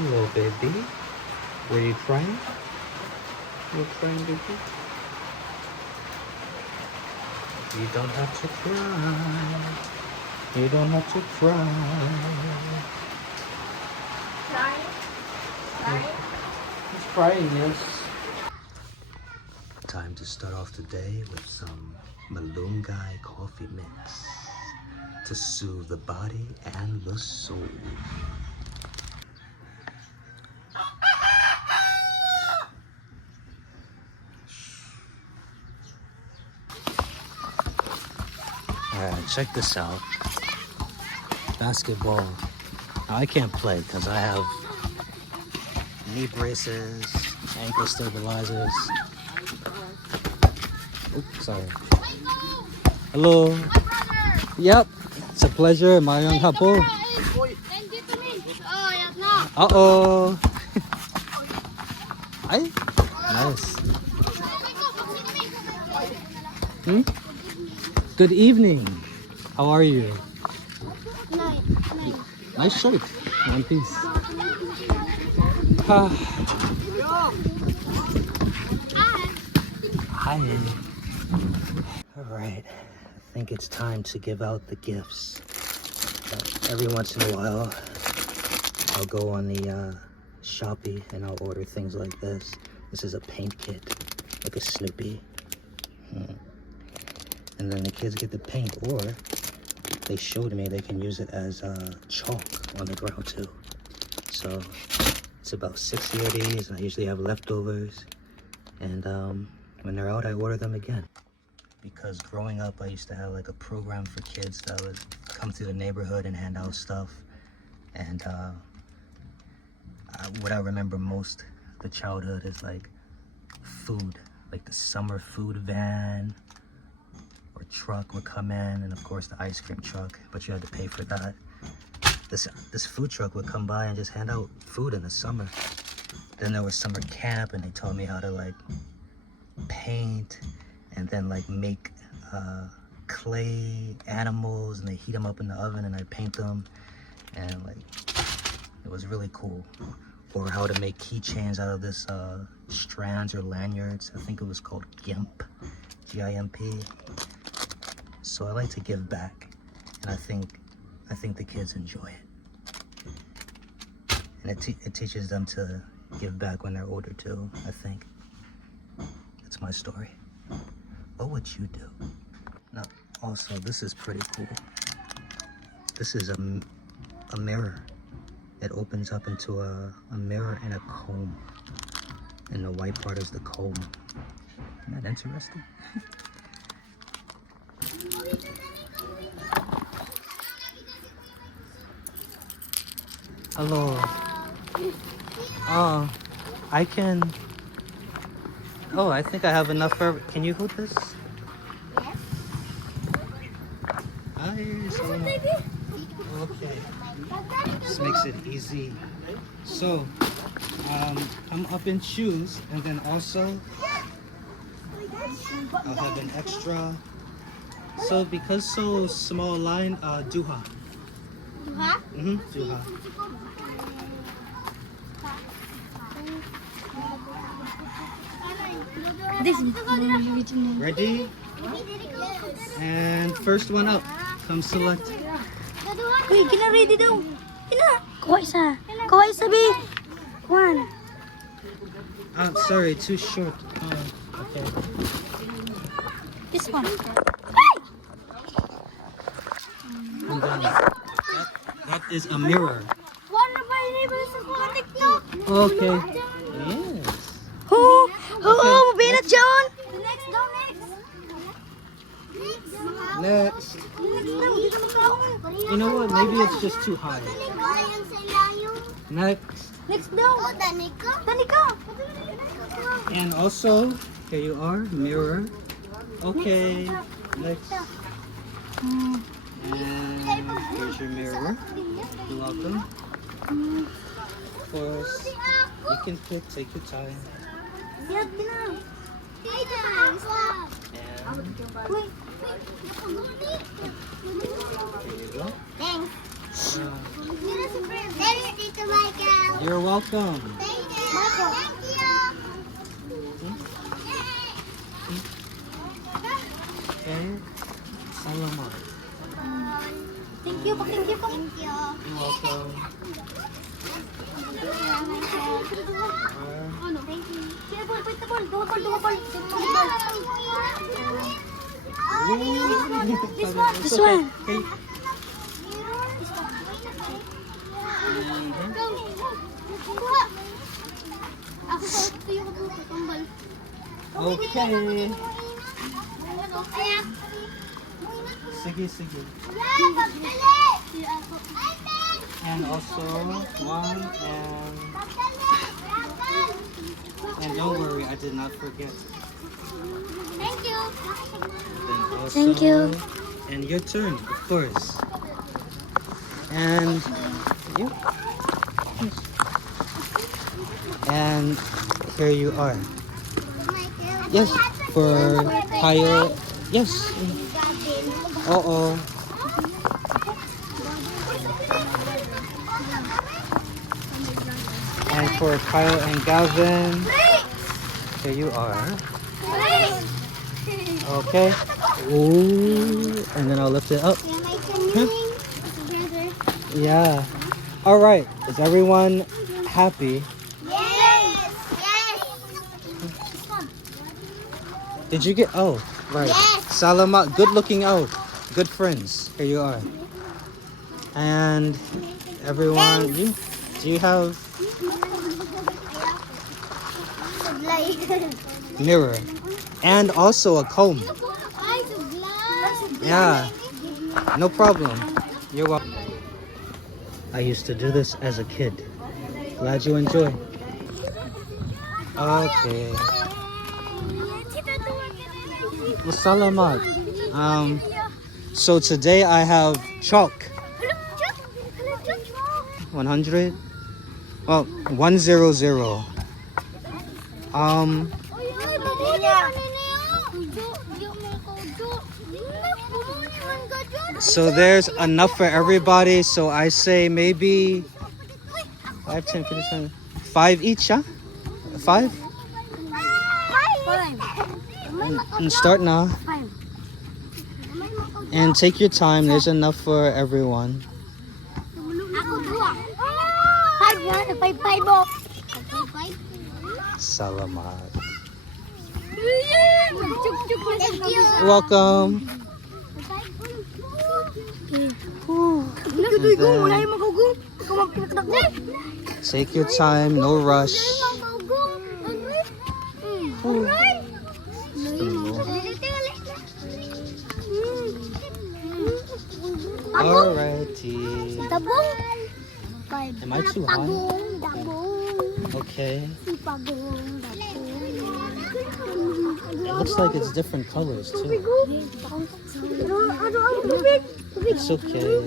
Hello, baby. Were you crying? You crying, baby? You don't have to cry. You don't have to cry. Crying? Crying? He's crying, yes. Time to start off the day with some malunggay coffee mix to soothe the body and the soul. Alright, check this out. Basketball. Now, I can't play because I have knee braces, ankle stabilizers. Oops, sorry. Hello. Yep. It's a pleasure. Mayong hapon. Uh-oh. Ay, nice. Good evening. How are you? Nice shirt. One piece. Hi. Alright. I think it's time to give out the gifts. Every once in a while, I'll go on the Shopee and I'll order things like this. This is a paint kit, like a Snoopy. And then the kids get the paint, or they showed me they can use it as chalk on the ground too. So it's about 60 of these. I usually have leftovers, and when they're out, I order them again. Because growing up, I used to have like a program for kids that would come through the neighborhood and hand out stuff. And what I remember most of the childhood is like food, like the summer food van or truck would come in, and of course the ice cream truck, but you had to pay for that. This food truck would come by and just hand out food in the summer. Then there was summer camp, and they taught me how to like paint and then like make clay animals, and they heat them up in the oven and I paint them, and like it was really cool. Or how to make keychains out of this strands or lanyards. I think it was called GIMP, G-I-M-P. So I like to give back, and I think the kids enjoy it, and it teaches them to give back when they're older too. I think it's my story. What would you do? Now, also, this is pretty cool. This is a mirror. It opens up into a mirror and a comb, and the white part is the comb. Isn't that interesting? Hello. I can. Oh, I think I have enough for. Can you hold this? Yes. Okay. This makes it easy. So, come up and choose, and then also I'll have an extra. So because so small line, duha. Duha? Duha. Ready? And first one up. Come select. Uy, kina-ready daw. Kina. Kuha isa. Kuha isa, B. One. Sorry, too short. Okay. This one. And then that is a mirror. One of my neighbors is on TikTok. Okay. Yes. Oh, mabinat John. The next daw, Next. You know what? Maybe it's just too high. Next. Next daw. Oh, Danica. And also, here you are, mirror. Okay. Next. And here's your mirror. You're welcome. Of course, you can pick, take your time. And there you go. Thanks. Thanks, Tito Michael. You're welcome. Okay. Salamat. Thank you po. You're welcome. This one. Okay. Okay. Sige. And also one and don't worry, I did not forget. Thank you. Then also, Thank you. And your turn, of course. And you. And here you are. Yes, for higher. Yes. Uh-oh. And for Kyle and Gavin, here you are. Okay. Ooh, and then I'll lift it up. Yeah. All right. Is everyone happy? Yes. Did you get? Oh, right. Yes. Salamat. Good looking out. Good friends. Here you are. And everyone, do you have mirror and also a comb? Yeah. No problem. You're welcome. I used to do this as a kid. Glad you enjoy. Okay. Well, salamat. So today I have chalk. 100? Well, 100. So there's enough for everybody. So I say maybe 5, 10, 15, 5 each, huh? 5? And start now. And take your time. There's enough for everyone. Salamat. Welcome. Take your time, no rush. Alrighty. Am I too high? Okay. It looks like it's different colors too. It's okay.